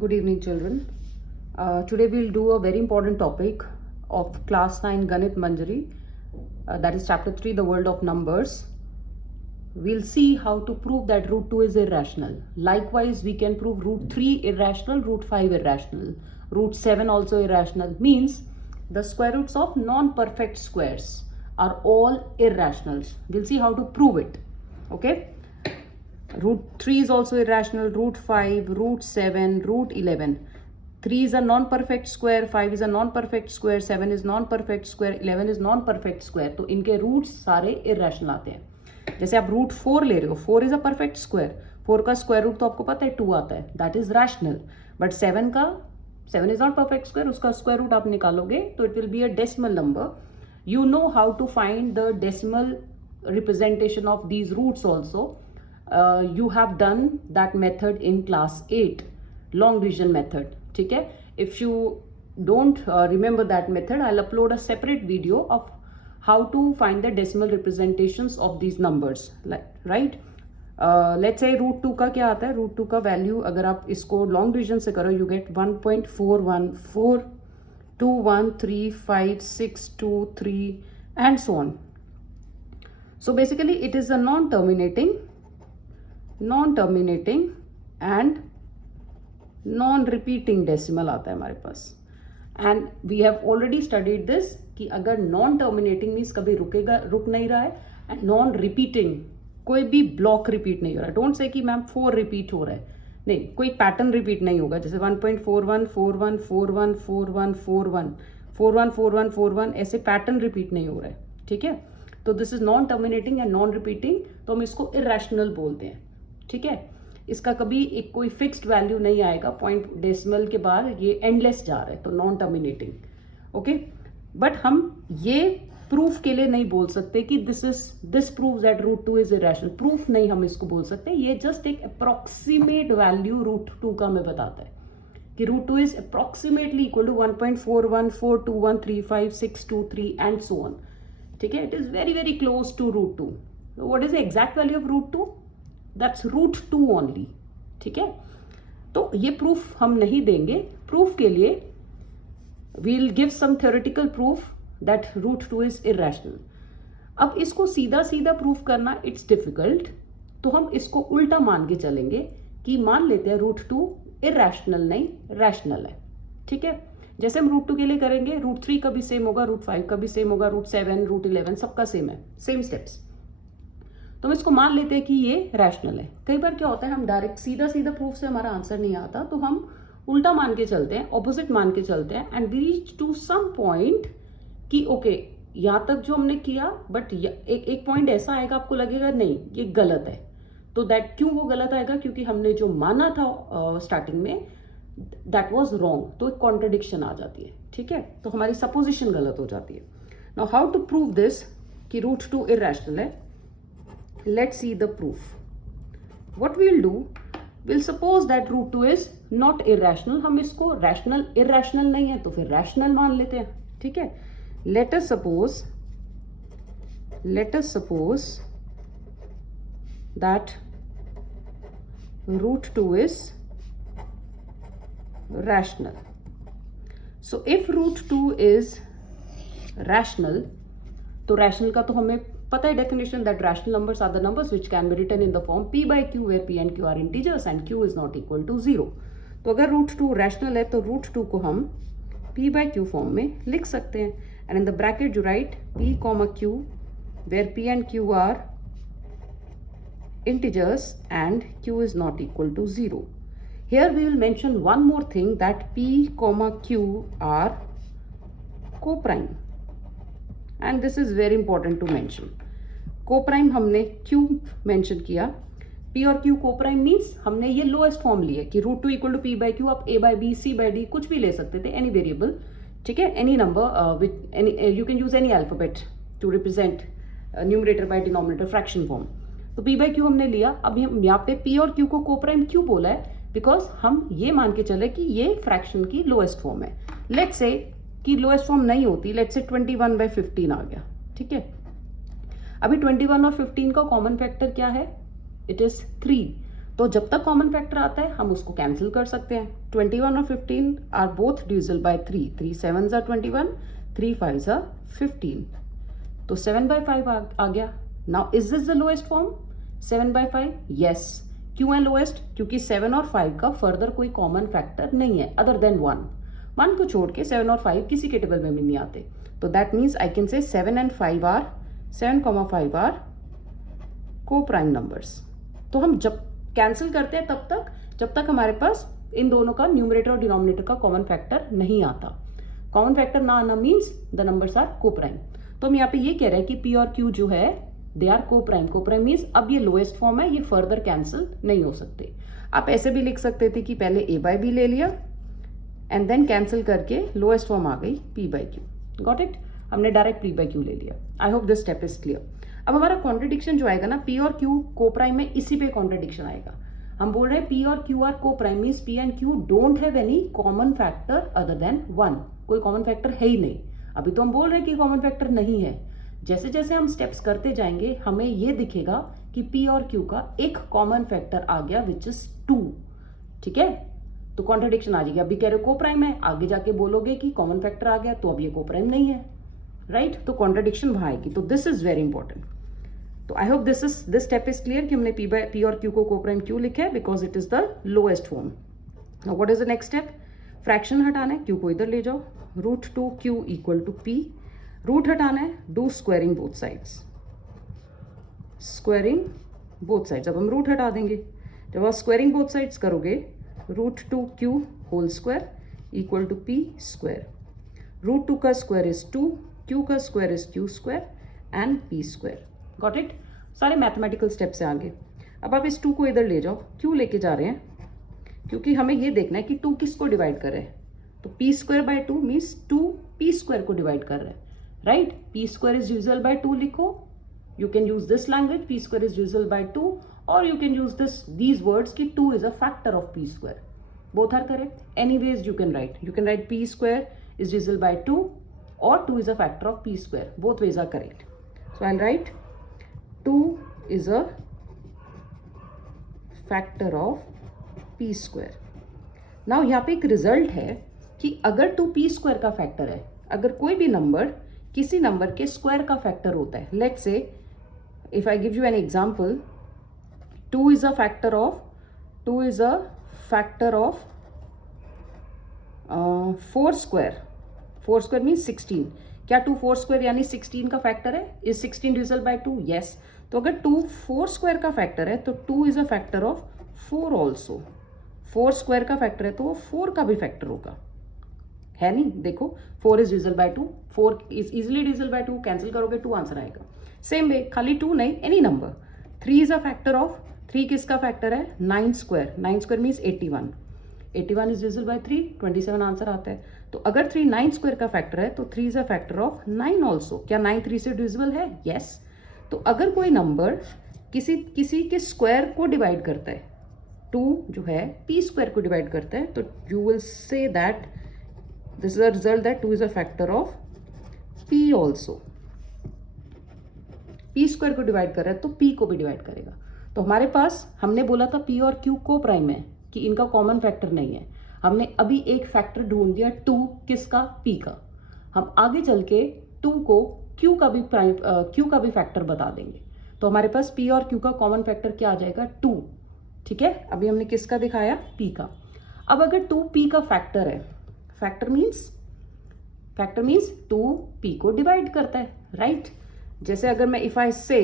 Good evening, children. Today we'll do a very important topic of class 9 Ganit Manjari, that is chapter 3, the world of numbers. We'll see how to prove that root 2 is irrational. Likewise, we can prove root 3 irrational, root 5 irrational, root 7 also irrational. Means the square roots of non-perfect squares are all irrationals. We'll see how to prove it. Okay. Root 3 is also irrational, root 5, root 7, root 11. 3 is a non-perfect square, 5 is a non-perfect square, 7 is non-perfect square, 11 is non-perfect square. तो इनके roots सारे irrational आते हैं. जैसे आप root 4 ले रहे हो, 4 is a perfect square, 4 का स्क्वायर रूट तो आपको पता है 2 आता है, that is rational. But 7 is not perfect square, उसका स्क्वायर रूट आप निकालोगे तो it will be a decimal number. You know how to find the decimal representation of these roots also. You have done that method in class 8, long division method. ठीक है. If you don't remember that method, I'll upload a separate video of how to find the decimal representations of these numbers, right? Let's say root 2 का क्या आता है. root 2 का value अगर आप इसको लॉन्ग डिवीजन से करो, you get 1.414213562 and so on. So basically it is a non-terminating and non-repeating decimal आता है हमारे पास. And we have already studied this कि अगर non-terminating means कभी रुक नहीं रहा है, and non-repeating कोई भी ब्लॉक रिपीट नहीं हो रहा है. डोंट से कि मैम 4 रिपीट हो रहा है, नहीं, कोई पैटर्न रिपीट नहीं होगा. जैसे 1.41414141414141 ऐसे पैटर्न रिपीट नहीं हो रहा है. ठीक है. तो this is non terminating and non repeating, तो हम इसको इरेशनल बोलते हैं. ठीक है. इसका कभी एक कोई फिक्स्ड वैल्यू नहीं आएगा, पॉइंट डेसिमल के बाद ये एंडलेस जा रहा है, तो नॉन टर्मिनेटिंग. ओके. बट हम ये प्रूफ के लिए नहीं बोल सकते कि this proves that root 2 is irrational. Proof नहीं हम इसको बोल सकते. ये जस्ट एक अप्रोक्सीमेट वैल्यू रूट 2 का हमें बताता है कि root 2 is approximately equal to 1.4142135623 and so on. ठीक है. It is very very close to root 2. What is the exact value of root 2? That's root 2 only. ठीक है. तो ये प्रूफ हम नहीं देंगे. प्रूफ के लिए we'll give some theoretical proof that root 2 is irrational. अब इसको सीधा सीधा प्रूफ करना इट्स डिफिकल्ट, तो हम इसको उल्टा मान के चलेंगे कि मान लेते हैं रूट 2 इरेशनल नहीं रैशनल है. ठीक है. जैसे हम रूट 2 के लिए करेंगे, रूट 3 का भी सेम होगा, रूट 5 का भी सेम होगा, रूट 7, रूट 11 सबका सेम है, सेम स्टेप्स. तो हम इसको मान लेते हैं कि ये रैशनल है. कई बार क्या होता है, हम डायरेक्ट सीधा सीधा प्रूफ से हमारा आंसर नहीं आता, तो हम उल्टा मान के चलते हैं, ऑपोजिट मान के चलते हैं, and reach to some point कि ओके यहाँ तक जो हमने किया, बट एक पॉइंट ऐसा आएगा आपको लगेगा नहीं ये गलत है. तो दैट क्यों वो गलत आएगा? क्योंकि हमने जो माना था स्टार्टिंग में दैट वॉज रॉन्ग, तो एक कॉन्ट्रडिक्शन आ जाती है. ठीक है. तो हमारी सपोजिशन गलत हो जाती है. Now how to prove this कि रूट 2 इरेशनल है. Let's see the proof. What we'll do, we'll suppose that root 2 is not irrational. हम इसको rational irrational नहीं है तो फिर rational मान लेते हैं. ठीक है. Let us suppose that root 2 is rational. So if root 2 is rational, तो rational का तो हमें पता है definition that rational numbers are the numbers which can be written in the form p by q where p and q are integers and q is not equal to 0. तो अगर root 2 rational है तो root 2 को हम p by q form में लिख सकते हैं. And in the bracket you write p, q where p and q are integers and q is not equal to 0. Here we will mention one more thing that p, q are co-prime. And this is very important to mention. Coprime हमने क्यों mention किया? P और Q coprime means हमने ये lowest form लिया कि root 2 equal to P by Q. आप A by B, C by D कुछ भी ले सकते थे, एनी वेरिएबल. ठीक है. Any number with any, you can use any alphabet to represent numerator by denominator fraction form. तो पी बाई क्यू हमने लिया. अब हम यहाँ पे पी और क्यू को कोप्राइम क्यों बोला है? बिकॉज हम ये मान के चले कि ये फ्रैक्शन की लोएस्ट फॉर्म है. लेट्स से कि लोएस्ट फॉर्म नहीं होती, लेट्स से 21/15 आ गया. ठीक है. अभी 21 और 15 का कॉमन फैक्टर क्या है? It is 3. तो जब तक कॉमन फैक्टर आता है हम उसको कैंसिल कर सकते हैं. 21 और 15 are both divisible by 3. 3 7s are 21, 3 5s are 15. तो 7/5 आ गया. Now is this the lowest form 7/5? Yes. क्यों है लोएस्ट? क्योंकि 7 और 5 का फर्दर कोई कॉमन फैक्टर नहीं है अदर देन 1. 1 को छोड़ के 7 और 5 किसी के टेबल में भी नहीं आते. तो that means I can say 7 and 5 are 7, 5 are को प्राइम नंबर्स. तो हम जब कैंसिल करते हैं तब तक जब तक हमारे पास इन दोनों का न्यूमरेटर और डिनोमिनेटर का कॉमन फैक्टर नहीं आता. कॉमन फैक्टर ना आना मीन्स द नंबर्स आर को प्राइम. तो हम यहाँ पे ये कह रहे हैं कि पी और क्यू जो है दे आर को प्राइम. को प्राइम मीन्स अब ये लोएस्ट फॉर्म है, ये फर्दर कैंसिल नहीं हो सकते. आप ऐसे भी लिख सकते थे कि पहले ए बाय बी ले लिया एंड देन कैंसिल करके लोएस्ट फॉर्म आ गई p by q. Got it? हमने डायरेक्ट पी बाय क्यू ले लिया. I hope this step is clear. अब हमारा कॉन्ट्रडिक्शन जो आएगा ना पी और क्यू को प्राइम में, इसी पे कॉन्ट्रडिक्शन आएगा. हम बोल रहे हैं पी और क्यू आर को prime means P and Q don't have any common factor other than 1. कोई कॉमन फैक्टर है ही नहीं. अभी तो हम बोल रहे हैं कि कॉमन फैक्टर नहीं है. जैसे जैसे हम स्टेप्स करते जाएंगे हमें ये दिखेगा कि पी और क्यू का एक कॉमन फैक्टर आ गया विच इज 2. ठीक है? तो कॉन्ट्रडिक्शन आ जाएगी. अभी कह रहे हो को प्राइम है, आगे जाके बोलोगे कि कॉमन फैक्टर आ गया, तो अब ये को प्राइम नहीं है. राइट? तो कॉन्ट्रडिक्शन वहां आएगी. तो दिस इज वेरी इंपॉर्टेंट. तो I hope this step is clear कि हमने पी और क्यू को कोप्राइम क्यू लिखा है because it is the lowest form. Now what is the next step? Fraction हटाना है. क्यू को इधर ले जाओ. √2q equal to p. Root हटाना है. Do squaring both sides. Squaring both sides. अब हम रूट हटा देंगे. जब आप स्क्वायरिंग बोथ साइड्स करोगे √2q whole square equal to p square. √2 का स्क्वायर इज 2, q का square is q square and p square. Got it? सारे मैथमेटिकल स्टेप से आगे. अब आप इस 2 को इधर ले जाओ. क्यों लेके जा रहे हैं? क्योंकि हमें ये देखना है कि 2 किसको डिवाइड कर रहे हैं. तो p square by 2 means 2 p square को डिवाइड कर रहे हैं. Right? p square is divisible by 2 लिखो. You can use this language p square is divisible by 2 और you can use these words कि 2 is a factor of p square. Both are correct. Anyways you can write p square is divisible by 2 और 2 is a factor of p square. Both ways are correct. So I write 2 is a factor of p square. Now यहाँ पे एक result है कि अगर 2 p square का factor है, अगर कोई भी नंबर किसी नंबर के स्क्वायर का फैक्टर होता है, let's say if I give you an example, 2 is a factor of 4 square. 4 square means 16. क्या 2 4 स्क्वायर यानी 16 का फैक्टर है? Is 16 divisible by 2? यस. तो अगर 2 4 स्क्वायर का फैक्टर है तो 2 is a factor of 4 also. 4 square का फैक्टर है तो वो 4 का भी फैक्टर होगा. है नहीं? देखो 4 is divisible by 2, 4 is easily divisible by 2. Cancel करोगे 2 आंसर आएगा. सेम वे खाली 2 नहीं, any number. 3 is a factor of 3 किसका फैक्टर है? 9 square. 9 square means 81. 81 is divisible by 3, 27 answer आता है. तो अगर 3 9 स्क्वायर का फैक्टर है तो 3 is a factor of 9 also. क्या 9 3 से डिविजिबल है? यस. तो अगर कोई नंबर किसी के स्क्वायर को डिवाइड करता है, 2 जो है p स्क्वायर को डिवाइड करता है, तो you will say that this is a result that 2 is a factor of p also. p square को डिवाइड कर रहा है तो p को भी डिवाइड करेगा. तो हमारे पास हमने बोला था p और q को प्राइम है कि इनका कॉमन फैक्टर नहीं है. हमने अभी एक फैक्टर ढूंढ दिया 2 किसका? p का. हम आगे चल के 2 को q का भी फैक्टर बता देंगे. तो हमारे पास p और q का कॉमन फैक्टर क्या आ जाएगा? 2. ठीक है? अभी हमने किसका दिखाया? p का. अब अगर 2p का फैक्टर है, फैक्टर मीन्स 2p को डिवाइड करता है. राइट? जैसे अगर मैं इफ आई से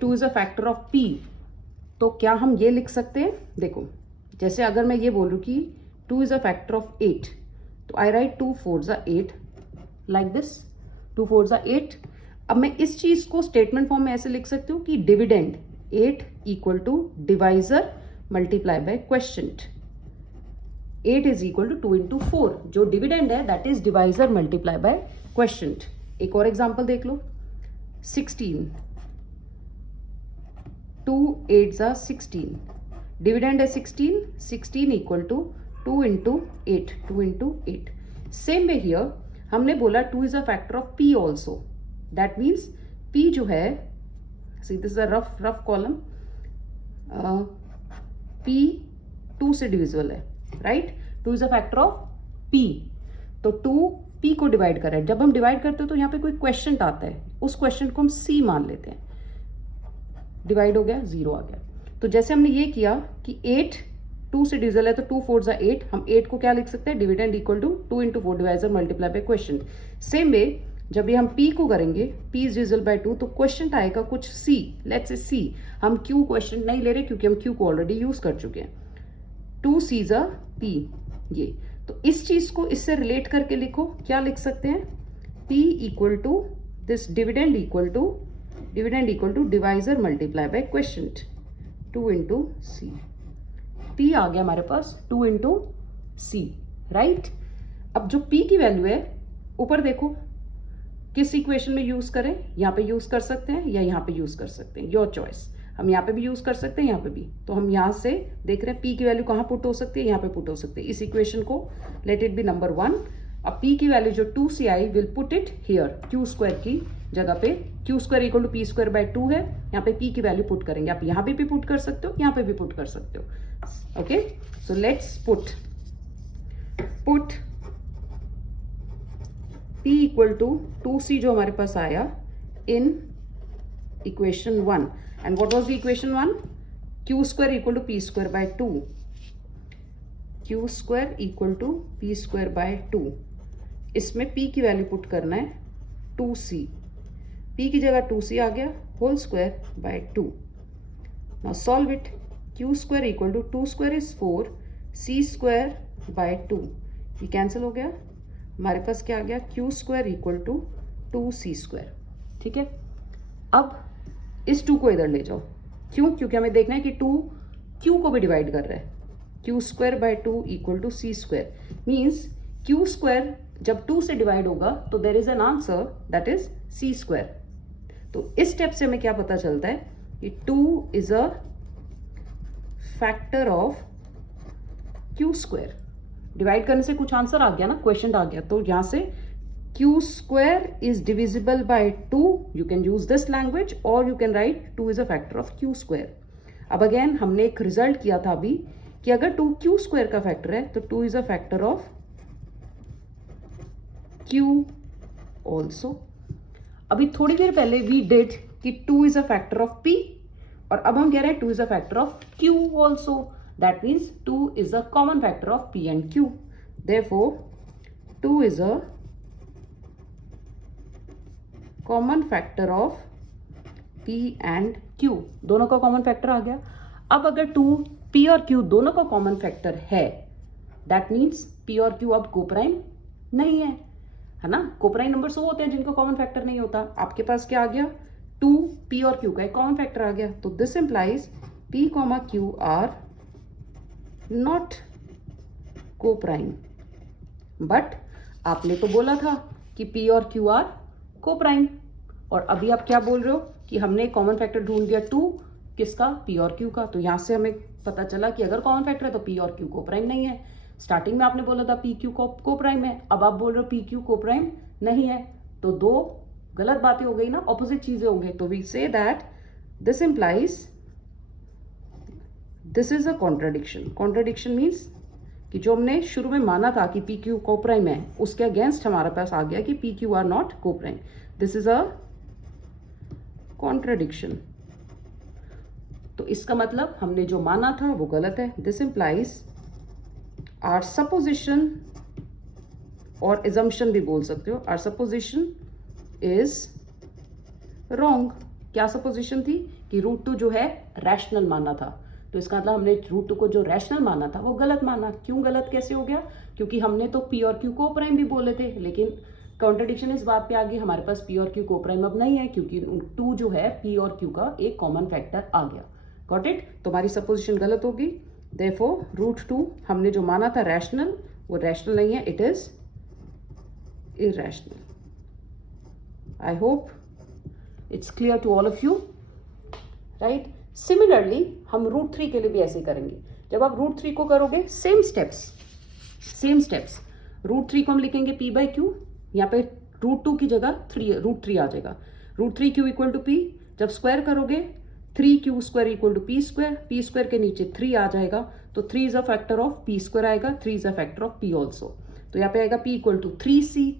2 is a factor of p, तो क्या हम ये लिख सकते हैं? देखो, जैसे अगर मैं ये बोलूं कि 2 इज अ फैक्टर ऑफ 8, तो I write 2 4s are 8 like this. 2 4s are 8. अब मैं इस चीज को स्टेटमेंट फॉर्म में ऐसे लिख सकती हूँ कि dividend 8 equal to divisor multiply by quotient. 8 is equal to 2 into 4. जो डिविडेंड है that is divisor multiply by quotient. एक और एग्जाम्पल देख लो. 16. 2 8s are 16. डिविडेंड है 16 equal to 2 into 8. Same way here हमने बोला 2 is a factor of p also. That means p जो है see this is a rough column, p 2 से divisible है, right, 2 is a factor of p, तो 2 p को divide कर रहा है। जब हम डिवाइड करते हो तो यहाँ पे कोई क्वेश्चन आता है, उस क्वेश्चन को हम c मान लेते हैं, डिवाइड हो गया, 0 आ गया। तो जैसे हमने ये किया कि 8 2 से डिविजल है तो 2 4 जा 8, हम 8 को क्या लिख सकते हैं, dividend equal to 2 into 4 divisor multiply by quotient. Same way जब ये हम p को करेंगे, p इज डिविजल बाय 2, तो क्वेश्चन आएगा कुछ c, लेट्स से c, हम q क्वेश्चन नहीं ले रहे क्योंकि हम q को ऑलरेडी यूज कर चुके हैं। 2 c जा p, ये तो इस चीज को इससे रिलेट करके लिखो, क्या लिख सकते हैं, p equal to this dividend equal to divisor multiply by quotient, 2 into c, p आ गया हमारे पास 2 इंटू सी, राइट। अब जो p की वैल्यू है, ऊपर देखो किस इक्वेशन में यूज करें, यहाँ पे यूज कर सकते हैं या यहाँ पे यूज कर सकते हैं, योर चॉइस। हम यहाँ पे भी यूज कर सकते हैं, यहाँ पे भी, तो हम यहाँ से देख रहे हैं p की वैल्यू कहाँ पुट हो सकती है, यहाँ पे पुट हो सकती है। इस इक्वेशन को लेट इट बी नंबर 1। अब p की वैल्यू जो 2c I will put it here, q square की जगह पे, q square equal to p square by 2 है, यहाँ पे p की वैल्यू पुट करेंगे। आप यहाँ पे भी पुट कर सकते हो, यहाँ पे भी पुट कर सकते हो। Okay, so let's put p equal to 2c जो हमारे पास आया in equation 1, and what was the equation 1, q square equal to p square by 2, q square equal to p square by 2। इसमें p की value put करना है 2c, p की जगह 2c आ गया, whole square by 2। Now solve it, q square equal to 2 square is 4, c square by 2, ये cancel हो गया, हमारे पास क्या आ गया, q square equal to 2c square. ठीक है, अब इस 2 को इधर ले जाओ, क्यों, क्योंकि हमें देखना है कि 2 q को भी डिवाइड कर रहा है, q square by 2 equal to c square, means q square जब 2 से डिवाइड होगा तो there is an answer that is c square. तो इस स्टेप से हमें क्या पता चलता है कि 2 is a factor of q square. Divide करने से कुछ आंसर आ गया ना, क्वेश्चन आ गया, तो यहां से q square is divisible by 2, you can use this language, और you can write 2 is a factor of q square. अब अगेन हमने एक रिजल्ट किया था अभी कि अगर 2 q स्क्वायर का फैक्टर है तो 2 is a factor of q also. अभी थोड़ी देर पहले वी डिड कि 2 is a factor of p, और अब हम कह रहे हैं 2 is a factor of q also, that means 2 is a common factor of p and q, therefore 2 is a common factor of p and q, दोनों का common factor आ गया। अब अगर 2 p और q दोनों का कॉमन फैक्टर है, दैट मीन्स p और q अब कोप्राइम नहीं है ना। कोप्राइम नंबर्स वो होते हैं जिनका कॉमन फैक्टर नहीं होता। आपके पास क्या आ गया, 2 p और q का एक कॉमन फैक्टर आ गया, तो this implies p, q are not coprime. But आपने तो बोला था कि p और q आर कोप्राइम, और अभी आप क्या बोल रहे हो कि हमने कॉमन फैक्टर ढूंढ दिया 2 किसका, p और q का, तो यहां से हमें पता चला कि अगर कॉमन फैक्टर है तो p और q कोप्राइम नहीं है। स्टार्टिंग में आपने बोला था p q कोप्राइम है, अब आप बोल रहे हो p q कोप्राइम नहीं है, तो दो गलत बातें हो गई ना, ऑपोजिट चीजें हो गई। तो we say that this implies this is a contradiction. Contradiction means कि जो हमने शुरू में माना था कि पी क्यू कोप्राइम है, उसके अगेंस्ट हमारे पास आ गया कि P Q R not coprime. This is a contradiction. तो इसका मतलब हमने जो माना था वो गलत है। दिस इंप्लाइज आर सपोजिशन, और एजम्पशन भी बोल सकते हो, आर सपोजिशन इज रॉन्ग। क्या सपोजिशन थी कि रूट 2 जो है रैशनल माना था, तो इसका मतलब हमने रूट 2 को जो रैशनल माना था वो गलत माना। क्यों गलत कैसे हो गया, क्योंकि हमने तो पी और क्यू कोप्राइम भी बोले थे, लेकिन कॉन्ट्रडिक्शन इस बात पे आ गई हमारे पास पी और क्यू कोप्राइम अब नहीं है, क्योंकि 2 जो है पी और क्यू का एक कॉमन फैक्टर आ गया। गॉट इट, तुम्हारी सपोजिशन गलत होगी। देयरफॉर रूट 2 हमने जो माना था रैशनल, वो रैशनल नहीं है, it is irrational. I hope it's clear to all of you, right? Similarly, हम रूट 3 के लिए भी ऐसे ही करेंगे। जब आप रूट 3 को करोगे, सेम स्टेप्स। रूट 3 को हम लिखेंगे p/q, यहाँ पे रूट 2 की जगह रूट 3 आ जाएगा। Root 3 q equal to p, जब स्क्वायर करोगे 3q square equal to p square के नीचे 3 आ जाएगा, तो 3 is a factor of p square आएगा, 3 is a factor of p also. तो यहाँ पे आएगा p इक्वल टू 3c।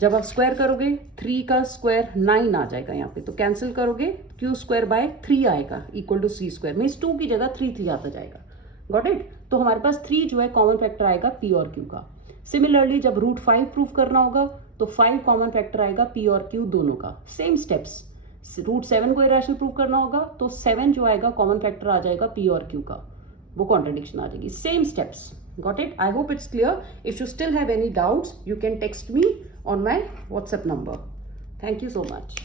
जब आप स्क्वायर करोगे 3 का स्क्वायर 9 आ जाएगा यहाँ पे, तो कैंसिल करोगे q स्क्वायर बाय 3 आएगा equal to c square, means 2 की जगह 3 आता जाएगा। Got it? तो हमारे पास 3 जो है कॉमन फैक्टर आएगा p और q का। सिमिलरली जब रूट 5 प्रूव करना होगा तो 5 कॉमन फैक्टर आएगा p और q दोनों का। सेम स्टेप्स, रूट 7 को इरेशनल प्रूव करना होगा तो 7 जो आएगा कॉमन फैक्टर आ जाएगा p और q का, वो कॉन्ट्रडिक्शन आ जाएगी। Same steps. Got it? I hope it's clear. If you still have any doubts, you can text me on my WhatsApp number. Thank you so much.